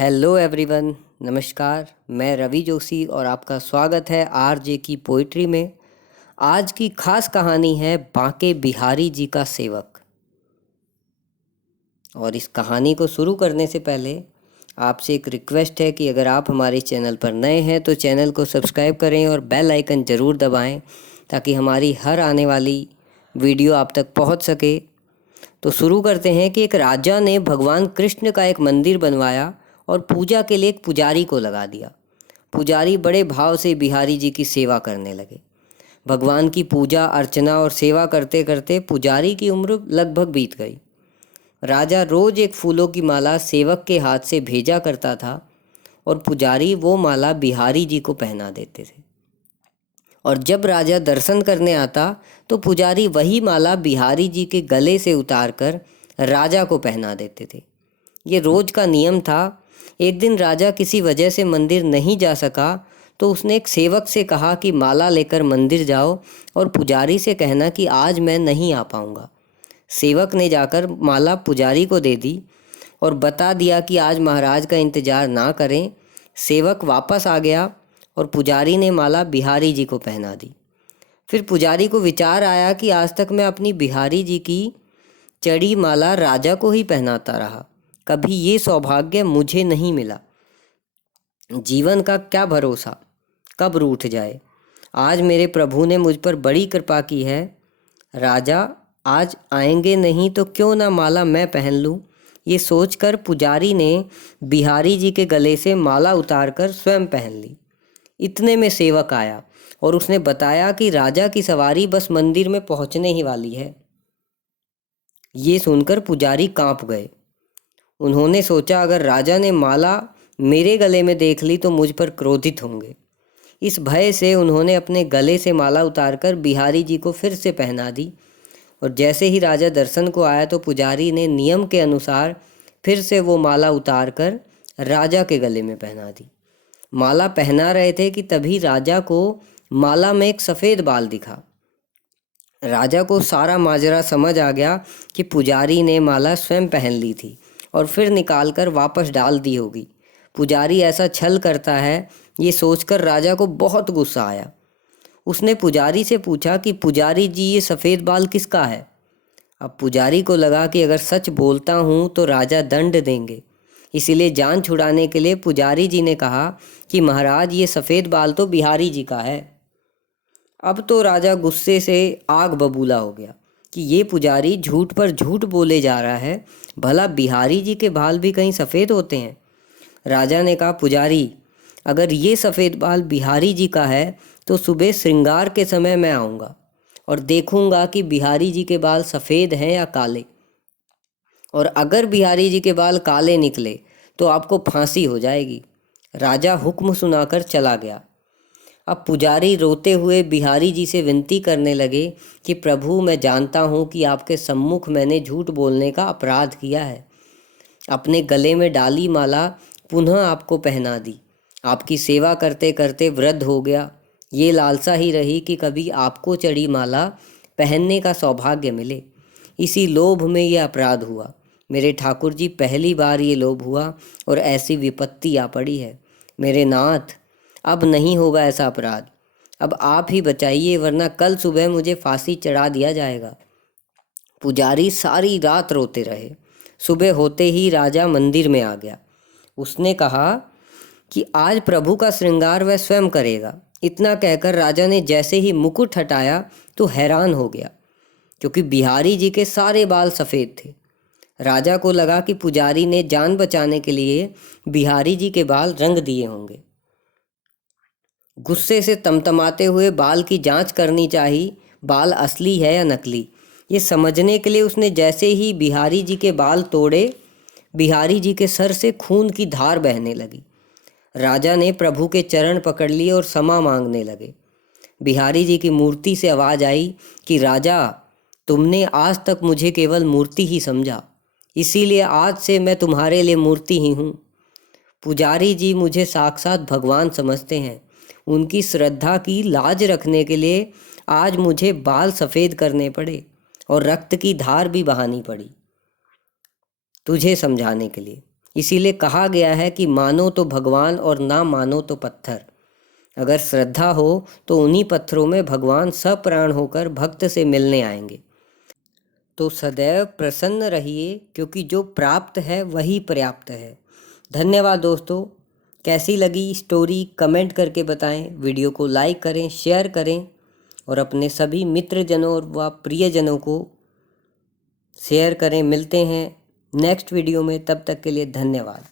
Hello everyone, नमस्कार। मैं रवि जोशी और आपका स्वागत है आरजे की पोइट्री में। आज की खास कहानी है बांके बिहारी जी का सेवक। और इस कहानी को शुरू करने से पहले आपसे एक रिक्वेस्ट है कि अगर आप हमारे चैनल पर नए हैं तो चैनल को सब्सक्राइब करें और बेल आइकन ज़रूर दबाएं ताकि हमारी हर आने वाली वीडियो आप तक पहुंच सके। तो शुरू करते हैं कि एक राजा ने भगवान कृष्ण का एक मंदिर बनवाया और पूजा के लिए एक पुजारी को लगा दिया। पुजारी बड़े भाव से बिहारी जी की सेवा करने लगे। भगवान की पूजा अर्चना और सेवा करते करते पुजारी की उम्र लगभग बीत गई। राजा रोज एक फूलों की माला सेवक के हाथ से भेजा करता था और पुजारी वो माला बिहारी जी को पहना देते थे। और जब राजा दर्शन करने आता तो पुजारी वही माला बिहारी जी के गले से उतारकर राजा को पहना देते थे। ये रोज का नियम था। एक दिन राजा किसी वजह से मंदिर नहीं जा सका तो उसने एक सेवक से कहा कि माला लेकर मंदिर जाओ और पुजारी से कहना कि आज मैं नहीं आ पाऊँगा। सेवक ने जाकर माला पुजारी को दे दी और बता दिया कि आज महाराज का इंतज़ार ना करें। सेवक वापस आ गया और पुजारी ने माला बिहारी जी को पहना दी। फिर पुजारी को विचार आया कि आज तक मैं अपनी बिहारी जी की चढ़ी माला राजा को ही पहनाता रहा, कभी ये सौभाग्य मुझे नहीं मिला। जीवन का क्या भरोसा, कब रूठ जाए। आज मेरे प्रभु ने मुझ पर बड़ी कृपा की है। राजा आज आएंगे नहीं तो क्यों ना माला मैं पहन लूं। ये सोचकर पुजारी ने बिहारी जी के गले से माला उतारकर स्वयं पहन ली। इतने में सेवक आया और उसने बताया कि राजा की सवारी बस मंदिर में पहुंचने ही वाली है। ये सुनकर पुजारी कांप गए। उन्होंने सोचा अगर राजा ने माला मेरे गले में देख ली तो मुझ पर क्रोधित होंगे। इस भय से उन्होंने अपने गले से माला उतारकर बिहारी जी को फिर से पहना दी। और जैसे ही राजा दर्शन को आया तो पुजारी ने नियम के अनुसार फिर से वो माला उतारकर राजा के गले में पहना दी। माला पहना रहे थे कि तभी राजा को माला में एक सफ़ेद बाल दिखा। राजा को सारा माजरा समझ आ गया कि पुजारी ने माला स्वयं पहन ली थी और फिर निकालकर वापस डाल दी होगी। पुजारी ऐसा छल करता है, ये सोचकर राजा को बहुत गुस्सा आया। उसने पुजारी से पूछा कि पुजारी जी ये सफ़ेद बाल किसका है। अब पुजारी को लगा कि अगर सच बोलता हूँ तो राजा दंड देंगे, इसीलिए जान छुड़ाने के लिए पुजारी जी ने कहा कि महाराज ये सफ़ेद बाल तो बिहारी जी का है। अब तो राजा गुस्से से आग बबूला हो गया कि ये पुजारी झूठ पर झूठ बोले जा रहा है। भला बिहारी जी के बाल भी कहीं सफ़ेद होते हैं। राजा ने कहा पुजारी, अगर ये सफ़ेद बाल बिहारी जी का है तो सुबह श्रृंगार के समय मैं आऊँगा और देखूँगा कि बिहारी जी के बाल सफ़ेद हैं या काले। और अगर बिहारी जी के बाल काले निकले तो आपको फांसी हो जाएगी। राजा हुक्म सुनाकर चला गया। अब पुजारी रोते हुए बिहारी जी से विनती करने लगे कि प्रभु, मैं जानता हूँ कि आपके सम्मुख मैंने झूठ बोलने का अपराध किया है। अपने गले में डाली माला पुनः आपको पहना दी। आपकी सेवा करते करते वृद्ध हो गया। ये लालसा ही रही कि कभी आपको चढ़ी माला पहनने का सौभाग्य मिले। इसी लोभ में ये अपराध हुआ। मेरे ठाकुर जी, पहली बार ये लोभ हुआ और ऐसी विपत्ति आ पड़ी है। मेरे नाथ, अब नहीं होगा ऐसा अपराध। अब आप ही बचाइए वरना कल सुबह मुझे फांसी चढ़ा दिया जाएगा। पुजारी सारी रात रोते रहे। सुबह होते ही राजा मंदिर में आ गया। उसने कहा कि आज प्रभु का श्रृंगार वह स्वयं करेगा। इतना कहकर राजा ने जैसे ही मुकुट हटाया तो हैरान हो गया, क्योंकि बिहारी जी के सारे बाल सफ़ेद थे। राजा को लगा कि पुजारी ने जान बचाने के लिए बिहारी जी के बाल रंग दिए होंगे। गुस्से से तमतमाते हुए बाल की जांच करनी चाहिए, बाल असली है या नकली। ये समझने के लिए उसने जैसे ही बिहारी जी के बाल तोड़े, बिहारी जी के सर से खून की धार बहने लगी। राजा ने प्रभु के चरण पकड़ लिए और क्षमा मांगने लगे। बिहारी जी की मूर्ति से आवाज़ आई कि राजा, तुमने आज तक मुझे केवल मूर्ति ही समझा, इसीलिए आज से मैं तुम्हारे लिए मूर्ति ही हूँ। पुजारी जी मुझे साक्षात भगवान समझते हैं। उनकी श्रद्धा की लाज रखने के लिए आज मुझे बाल सफ़ेद करने पड़े और रक्त की धार भी बहानी पड़ी तुझे समझाने के लिए। इसीलिए कहा गया है कि मानो तो भगवान और ना मानो तो पत्थर। अगर श्रद्धा हो तो उन्हीं पत्थरों में भगवान सप्राण होकर भक्त से मिलने आएंगे। तो सदैव प्रसन्न रहिए, क्योंकि जो प्राप्त है वही पर्याप्त है। धन्यवाद दोस्तों। कैसी लगी स्टोरी कमेंट करके बताएं। वीडियो को लाइक करें, शेयर करें और अपने सभी मित्रजनों और व प्रियजनों को शेयर करें। मिलते हैं नेक्स्ट वीडियो में, तब तक के लिए धन्यवाद।